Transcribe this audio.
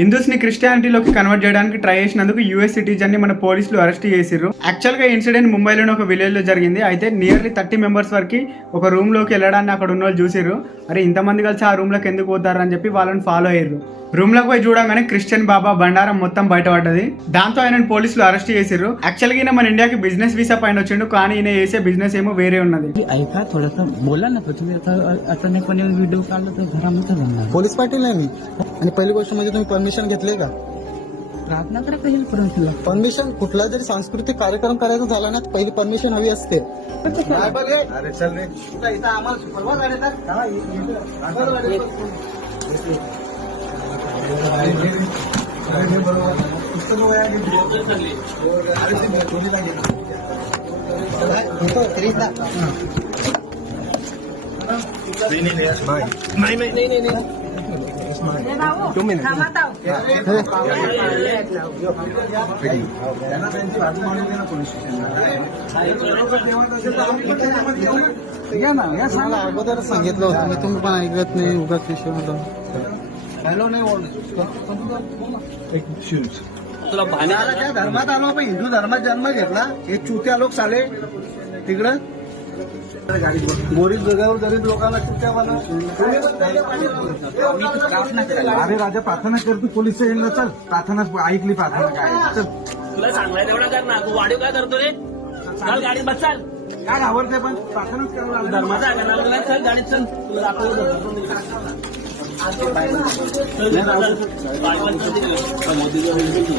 హిందూస్ ని క్రిస్టియానిటీలోకి కన్వర్ట్ చేయడానికి ట్రై చేసినందుకు యూఎస్ సిటిజన్ ని మన పోలీసులు అరెస్ట్ చేసిర్రు. యాక్చువల్ గా ఇన్సిడెంట్ ముంబైలోని ఒక విలేజ్ లో జరిగింది. అయితే నియర్లీ 30 మెంబర్స్ వరకు ఒక రూమ్ లోకి వెళ్ళడాన్ని అక్కడ ఉన్న వాళ్ళు చూసిర్రు. అరే ఇంతమంది కలిసి ఆ రూమ్ లోకి ఎందుకు పోతారు అని చెప్పి వాళ్ళని ఫాలో అయ్యారు. రూమ్ లోకి పోయి చూడగానే క్రిస్టియన్ బాబా బండారం మొత్తం బయటపడ్డది. దాంతో ఆయన పోలీసులు అరెస్ట్ చేసిర్రు. యాక్చువల్ గా మన ఇండియాకి బిజినెస్ వీసా పైన వచ్చిండు, కానీ ఈయన చేసే బిజినెస్ ఏమో వేరే ఉన్నది. पोलीस पाटील आहे मी आणि पहिली गोष्ट म्हणजे तुम्ही परमिशन घेतले का? प्रार्थना करा पहिली परमिशन कुठला जरी सांस्कृतिक कार्यक्रम करायचा झाला ना पहिली परमिशन हवी असते. अरे चल रे अगोदर सांगितलं होतं मी, तुम्ही पण ऐकत नाही. उगाच तुला भांडणाला धर्मात आलो आपण, हिंदू धर्मात जन्म घेतला. हे चुत्या लोक साले तिकडं गोरीब जगावर गरीब लोकांना चुत्या बनव. अरे राजा प्रार्थना कर, तू पोलीस स्टेशनला चल. प्रार्थना ऐकली, प्रार्थना काय चल. तुला सांगलाय तेवढा कर ना. तू वाढीव काय करतो रे? चल गाडीत बस. चाल काय आवडते पण प्रार्थनाच करायला धर्माचा आहे. चल गाडीत चल. तुला दाखवलं.